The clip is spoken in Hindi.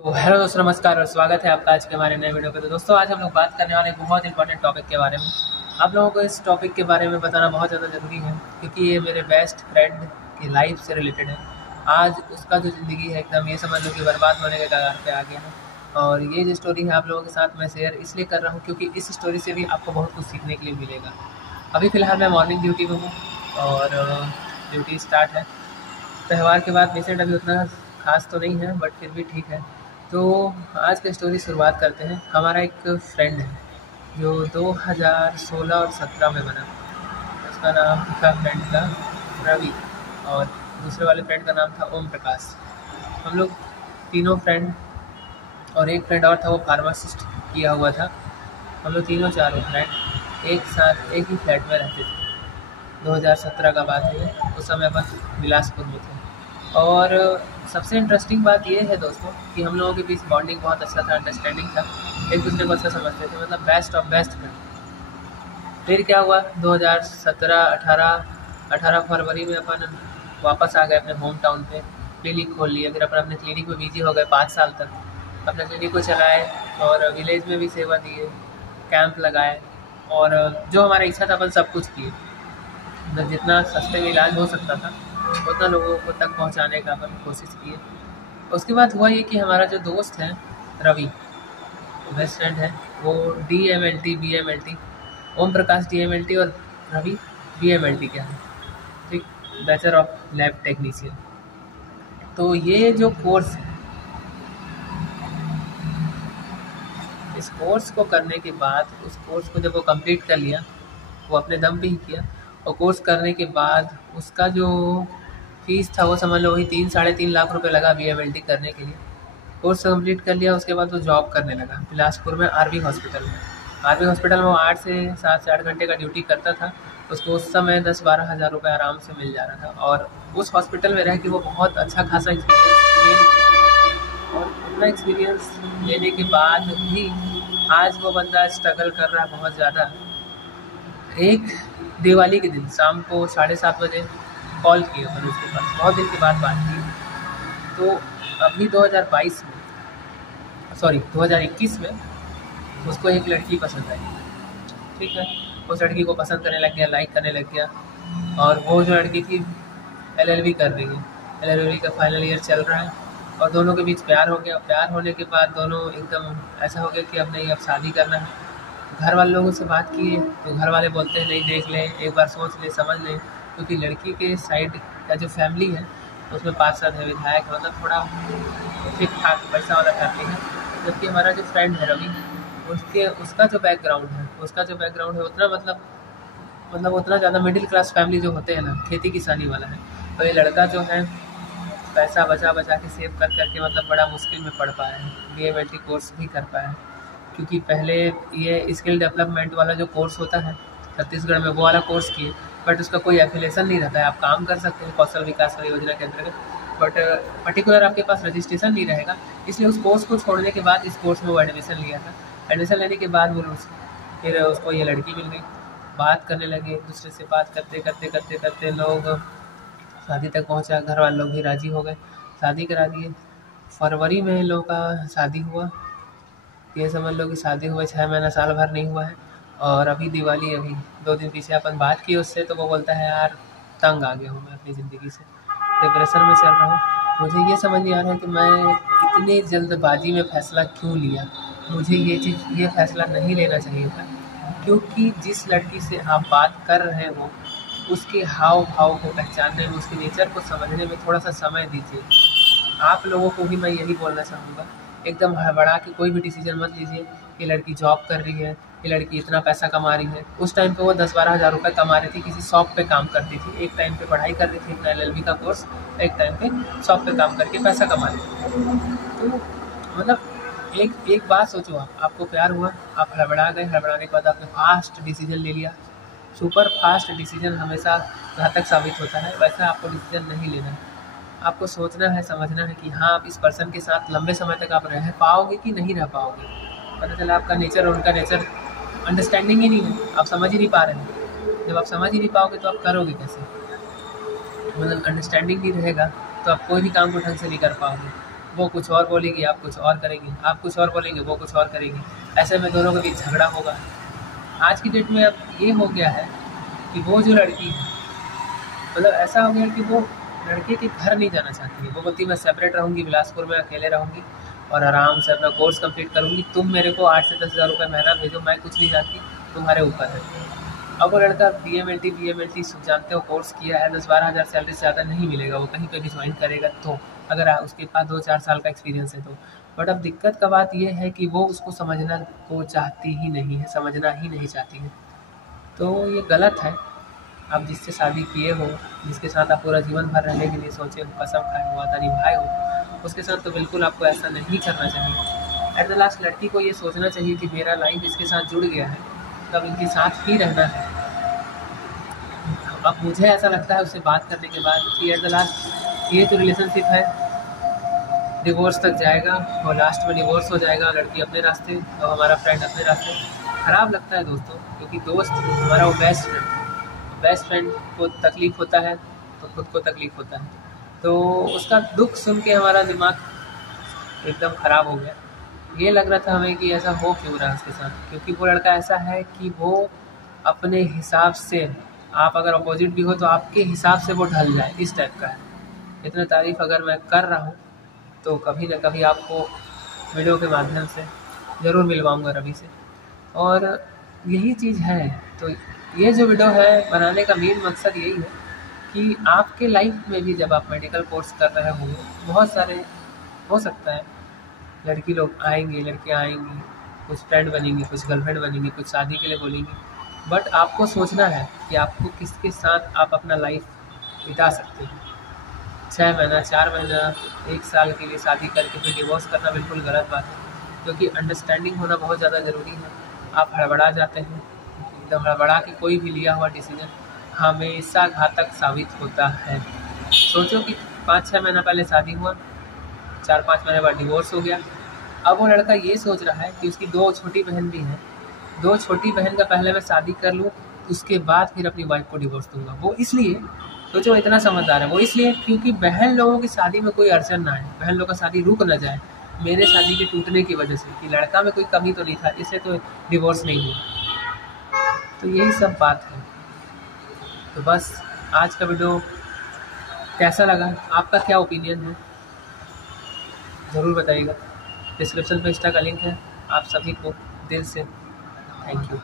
तो हेलो दोस्तों, नमस्कार और स्वागत है आपका आज के हमारे नए वीडियो पे। तो दोस्तों, आज हम लोग बात करने वाले एक बहुत इंपॉर्टेंट टॉपिक के बारे में। आप लोगों को इस टॉपिक के बारे में बताना बहुत ज़्यादा ज़रूरी है, क्योंकि ये मेरे बेस्ट फ्रेंड की लाइफ से रिलेटेड है। आज उसका जो ज़िंदगी है, एकदम ये समझ लो कि बर्बाद होने के कगार पे आ गया है। और ये जो स्टोरी है आप लोगों के साथ मैं शेयर इसलिए कर रहा हूँ क्योंकि इस स्टोरी से भी आपको बहुत कुछ सीखने के लिए मिलेगा। अभी फ़िलहाल मैं मॉर्निंग ड्यूटी में हूँ और ड्यूटी स्टार्ट है। त्यौहार के बाद पेशेंट अभी उतना खास तो नहीं है, बट फिर भी ठीक है। तो आज की स्टोरी शुरुआत करते हैं। हमारा एक फ्रेंड है जो 2016 और 17 में बना। उसका नाम था फ्रेंड का रवि, और दूसरे वाले फ्रेंड का नाम था ओम प्रकाश। हम लोग तीनों फ्रेंड, और एक फ्रेंड और था, वो फार्मासिस्ट किया हुआ था। हम लोग चारों फ्रेंड एक साथ एक ही फ्लैट में रहते थे। 2017 का बात है ये। उस समय अपन बिलासपुर में थे। और सबसे इंटरेस्टिंग बात ये है दोस्तों कि हम लोगों के बीच बॉन्डिंग बहुत अच्छा था, अंडरस्टैंडिंग था, एक दूसरे को अच्छा समझते थे, मतलब बेस्ट ऑफ बेस्ट फ्रेंड। फिर क्या हुआ, 2017-18 फरवरी में अपन वापस आ गए अपने होम टाउन पे। क्लिनिक खोल लिए। फिर अपन अपने क्लिनिक में बिजी हो गए 5 साल तक। अपने क्लिनिक को चलाए और विलेज में भी सेवा दिए, कैंप लगाए, और जो हमारा इच्छा था अपन सब कुछ किए। मतलब जितना सस्ते में इलाज हो सकता था उतना लोगों को तक पहुंचाने का अपन कोशिश किए। उसके बाद हुआ ये कि हमारा जो दोस्त है रवि, बेस्ट फ्रेंड है, वो DMLT BMLT, Om Prakash DMLT और रवि BMLT क्या है, ठीक, बैचलर ऑफ लैब टेक्नीशियन। तो ये जो कोर्स है, इस कोर्स को करने के बाद, उस कोर्स को जब वो कंप्लीट कर लिया, वो अपने दम पे ही किया। और कोर्स करने के बाद उसका जो फीस था वो समझ लो वही 3-3.5 लाख रुपए लगा BMLT करने के लिए। कोर्स कंप्लीट कर लिया, उसके बाद वो जॉब करने लगा बिलासपुर में RV हॉस्पिटल में। RV हॉस्पिटल में वो 8 से 7 घंटे का ड्यूटी करता था। उसको उस समय 10-12 हज़ार रुपये आराम से मिल जा रहा था। और उस हॉस्पिटल में रह के वो बहुत अच्छा खासा एक्सपीरियंस गेन किया। और उतना एक्सपीरियंस लेने के बाद भी आज वो बंदा स्ट्रगल कर रहा है बहुत ज़्यादा। एक दिवाली के दिन शाम को 7:30 बजे कॉल किया मैंने उसके पास, बहुत दिन के बाद बात की। तो अभी 2021 में उसको एक लड़की पसंद आई, ठीक है। उस लड़की को पसंद करने लग गया, लाइक करने लग गया। और वो जो लड़की थी LLB कर रही है, LLB का फाइनल ईयर चल रहा है। और दोनों के बीच प्यार हो गया। प्यार होने के बाद दोनों एकदम ऐसा हो गया कि अब नहीं, अब शादी करना है। घर वाले लोगों से बात किए तो घर वाले बोलते हैं नहीं, देख ले, एक बार सोच ले, समझ ले, क्योंकि लड़की के साइड का जो फैमिली है उसमें पार्षद है, विधायक है, मतलब थोड़ा ठीक ठाक पैसा वाला फैमिली है। जबकि हमारा जो फ्रेंड है रवि, उसका जो बैकग्राउंड है उतना मतलब उतना ज़्यादा मिडिल क्लास फैमिली जो होते हैं ना, खेती किसानी वाला है। तो ये लड़का जो है पैसा बचा बचा के सेव कर करके मतलब बड़ा मुश्किल में पढ़ पाया है, BMLT कोर्स भी कर पाया है। क्योंकि पहले ये स्किल डेवलपमेंट वाला जो कोर्स होता है छत्तीसगढ़ में, वो वाला कोर्स किए, बट उसका कोई एफिलेशन नहीं रहता है। आप काम कर सकते हैं कौशल विकास योजना के अंतर्गत, बट पर्टिकुलर आपके पास रजिस्ट्रेशन नहीं रहेगा। इसलिए उस कोर्स को छोड़ने के बाद इस कोर्स में वो एडमिशन लिया था। एडमिशन लेने के बाद वो फिर उसको ये लड़की मिल गई। बात करने लगे, एक दूसरे से बात करते लोग शादी तक पहुँचा। घर वाले लोग भी राज़ी हो गए, शादी करा दिए। फरवरी में इन लोगों का शादी हुआ। ये समझ लो कि शादी हुए 6 महीना, साल भर नहीं हुआ है। और अभी दिवाली, अभी 2 दिन पीछे अपन बात की उससे, तो वो बोलता है यार तंग आ गया हूँ मैं अपनी ज़िंदगी से, डिप्रेशन में चल रहा हूँ। मुझे ये समझ नहीं आ रहा है कि मैं इतनी जल्दबाजी में फ़ैसला क्यों लिया। मुझे ये फ़ैसला नहीं लेना चाहिए था, क्योंकि जिस लड़की से आप बात कर रहे हो उसके हाव भाव को पहचानने में, उसके नेचर को समझने में थोड़ा सा समय दीजिए। आप लोगों को भी मैं यही बोलना चाहूँगा, एकदम हड़बड़ा के कोई भी डिसीजन मत लीजिए। ये लड़की जॉब कर रही है, ये लड़की इतना पैसा कमा रही है। उस टाइम पे वो 10-12 हज़ार रुपये कमा रही थी, किसी शॉप पे काम करती थी। एक टाइम पे पढ़ाई कर रही थी अपना LLB का कोर्स, एक टाइम पे शॉप पे काम करके पैसा कमा रही थी। तो मतलब एक बात सोचो, आपको प्यार हुआ, आप हड़बड़ा गए, हड़बड़ाने के बाद आपने फास्ट डिसीजन ले लिया। सुपर फास्ट डिसीजन हमेशा घातक साबित होता है। वैसा आपको डिसीजन नहीं लेना है। आपको सोचना है, समझना है कि हाँ, आप इस पर्सन के साथ लंबे समय तक आप रह पाओगे कि नहीं रह पाओगे। पता चला आपका नेचर और उनका नेचर अंडरस्टैंडिंग ही नहीं है, आप समझ ही नहीं पा रहे हैं। जब आप समझ ही नहीं पाओगे तो आप करोगे कैसे। मतलब अंडरस्टैंडिंग नहीं रहेगा तो आप कोई भी काम को ढंग से नहीं कर पाओगे। वो कुछ और बोलेगी, आप कुछ और करेंगे, आप कुछ और बोलेंगे, वो कुछ और करेंगे। ऐसे में दोनों के बीच झगड़ा होगा। आज की डेट में अब ये हो गया है कि वो जो लड़की है, मतलब ऐसा हो गया कि वो लड़के के घर नहीं जाना चाहती है। वो बोलती है मैं सेपरेट रहूँगी, बिलासपुर में अकेले रहूँगी और आराम से अपना कोर्स कंप्लीट करूँगी। तुम मेरे को 8 से 10 हज़ार रुपये महीना भेजो, मैं कुछ नहीं चाहती, तुम्हारे ऊपर है। अब वो लड़का BMLT जानते हो कोर्स किया है, 10-12 हज़ार सैलरी से ज़्यादा नहीं मिलेगा। वो कहीं पे भी ज्वाइन करेगा तो, अगर उसके पास 2-4 साल का एक्सपीरियंस है तो। बट अब दिक्कत का बात ये है कि वो उसको समझना को चाहती ही नहीं है, समझना ही नहीं चाहती है। तो ये गलत है। आप जिससे शादी किए हो, जिसके साथ आप पूरा जीवन भर रहने के लिए सोचे हो, कसम खाए हो, वादा निभाए हो, उसके साथ तो बिल्कुल आपको ऐसा नहीं करना चाहिए। एट द लास्ट लड़की को ये सोचना चाहिए कि मेरा लाइफ इसके साथ जुड़ गया है, तब इनके साथ ही रहना है। अब मुझे ऐसा लगता है उससे बात करने के बाद कि एट द लास्ट ये तो रिलेशनशिप है, डिवोर्स तक जाएगा और लास्ट में डिवोर्स हो जाएगा, लड़की अपने रास्ते और हमारा फ्रेंड अपने रास्ते। ख़राब लगता है दोस्तों, क्योंकि दोस्त हमारा वो बेस्ट फ्रेंड को तकलीफ़ होता है तो खुद को तकलीफ़ होता है। तो उसका दुख सुन के हमारा दिमाग एकदम ख़राब हो गया। ये लग रहा था हमें कि ऐसा हो क्यों रहा है उसके साथ, क्योंकि वो लड़का ऐसा है कि वो अपने हिसाब से, आप अगर अपोजिट भी हो तो आपके हिसाब से वो ढल जाए, इस टाइप का है। इतना तारीफ़ अगर मैं कर रहा हूँ तो कभी ना कभी आपको वीडियो के माध्यम से ज़रूर मिलवाऊँगा रवि से, और यही चीज़ है। तो ये जो वीडियो है बनाने का मेन मकसद यही है कि आपके लाइफ में भी जब आप मेडिकल कोर्स कर रहे होंगे, बहुत सारे हो सकता है लड़की लोग आएंगे, लड़कियाँ आएंगी, कुछ फ्रेंड बनेंगी, कुछ गर्लफ्रेंड बनेंगी, कुछ शादी के लिए बोलेंगी। बट आपको सोचना है कि आपको किसके साथ आप अपना लाइफ बिता सकते हैं। 6 महीना, 4 महीना, 1 साल के लिए शादी करके फिर डिवोर्स करना बिल्कुल गलत बात है, क्योंकि अंडरस्टैंडिंग होना बहुत ज़्यादा ज़रूरी है। आप हड़बड़ा जाते हैं, एकदम हड़बड़ा के कोई भी लिया हुआ डिसीजन हमेशा घातक साबित होता है। सोचो कि 5-6 महीना पहले शादी हुआ, 4-5 महीने बाद डिवोर्स हो गया। अब वो लड़का ये सोच रहा है कि उसकी 2 छोटी बहन भी हैं, 2 छोटी बहन का पहले मैं शादी कर लूँ, उसके बाद फिर अपनी वाइफ को डिवोर्स दूँगा। वो इसलिए, सोचो इतना समझदार है वो, इसलिए क्योंकि बहन लोगों की शादी में कोई अड़चन ना आए, बहन लोगों का शादी रुक ना जाए मेरे शादी के टूटने की वजह से, कि लड़का में कोई कमी तो नहीं था, इससे तो डिवोर्स नहीं हुआ। तो यही सब बात है। तो बस आज का वीडियो कैसा लगा, आपका क्या ओपिनियन है, ज़रूर बताइएगा। डिस्क्रिप्शन पे इंस्टा का लिंक है। आप सभी को दिल से थैंक यू।